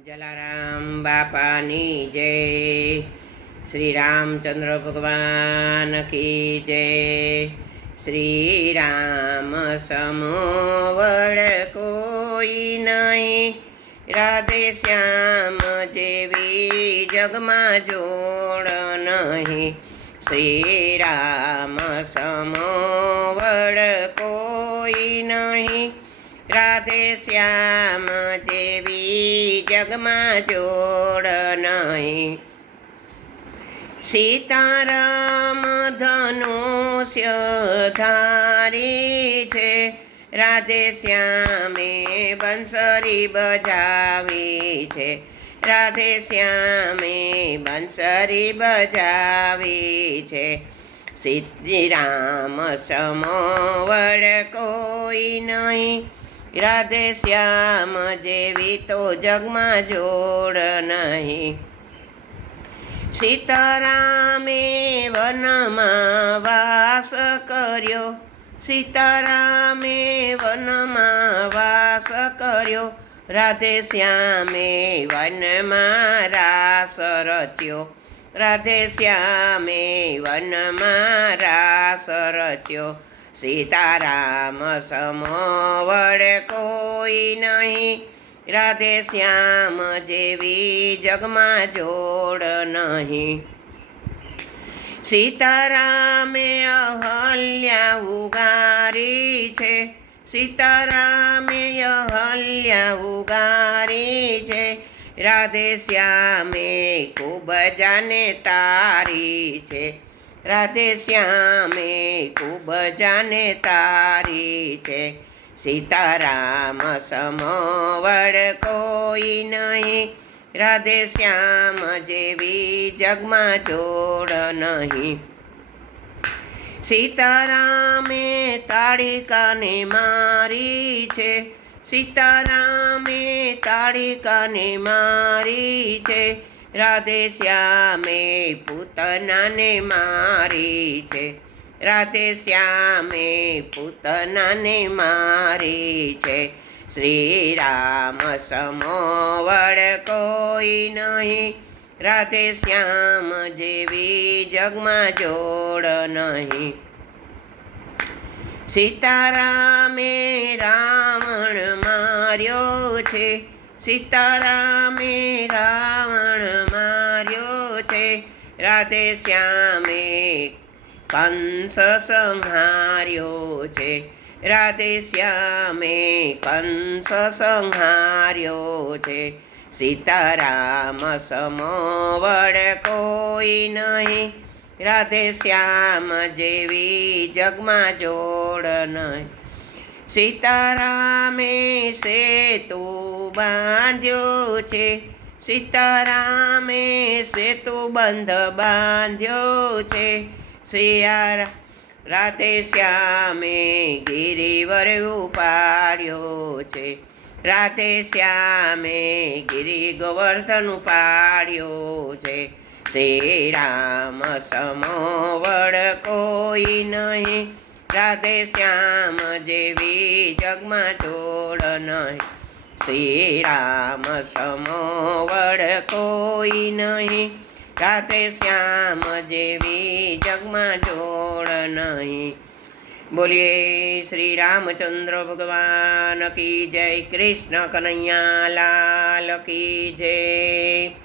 જલારામ બાપાની જય શ્રી રામચંદ્ર ભગવાન કી જય શ્રી રામ સમોવર કોઈ નહીં રાધે શ્યામ જેવી જગમાં જોડ નહીં શ્રી રામ સમોવર કોઈ નહીં રાધે શ્યામ જગમાં જોડ નહીં. સીતારામ ધનુષ્ય ધારી છે. રાધે શ્યામે બંસરી બજાવી છે. રાધે શ્યામે બંસરી બજાવી છે. સીતારામ સમોવર કોઈ નહીં. રાધે શ્યામ, જેવી તો જગમાં જોડ નહીં. સીતારામે વનમાં વાસ કર્યો. સીતારામે વનમાં વાસ કર્યો. રાધે શ્યામે વનમાં રાસ રચ્યો. રાધે શ્યામે વનમાં રાસ રચ્યો. સીતારામ સમોવડ કોઈ નહીં. રાધે શ્યામ જેવી જગમાં જોડ નહીં. સીતારામે અહલ્યા ઉગારી છે. સીતારામે અહલ્યા ઉગારી છે. રાધે શ્યામે ખૂબ જાને તારી છે. રાધે શ્યામે, ખૂબ જાને તારી છે. સીતારામ સમોવડ કોઈ નહીં. રાધે શ્યામ જેવી જગમાં જોડ નહીં. સીતારામે તાળિકાને મારી છે. સીતારામે તાળિકાને મારી છે. રાધે શ્યામે પૂતનાને મારી છે. રાધે શ્યામે પૂતનાને મારી છે. શ્રી રામ સમોવડ કોઈ નહીં. રાધે શ્યામ જેવી જગમાં જોડ નહીં. સીતારામે રાવણ માર્યો છે. સીતારામે રાધે શ્યામે, કંસ સંહાર્યો છે. રાધે શ્યામે, કંસ સંહાર્યો છે. સીતારામ સમોવડ કોઈ નહીં. રાધે શ્યામ જેવી જગમાં જોડ નહીં. સીતારામે સેતુ બાંધ્યો છે. સીતારામે સેતુ બંધ બાંધ્યો છે. સિયારા રાતે શ્યામે ગિરિવર ઉપાડ્યો છે. રાતે શ્યામે ગિરી ગોવર્ધન ઉપાડ્યો છે. શ્રી રામ સમોવડ કોઈ નહીં. રાધે શ્યામ જેવી જગમાં જોડ નહીં. શ્રી રામ સમોવડ કોઈ નહીં. રાતે શ્યામ જેવી જગમાં જોડ નહીં. બોલીએ શ્રી રામચંદ્ર ભગવાન કી જય, કૃષ્ણ કનૈયા લાલ કી જય.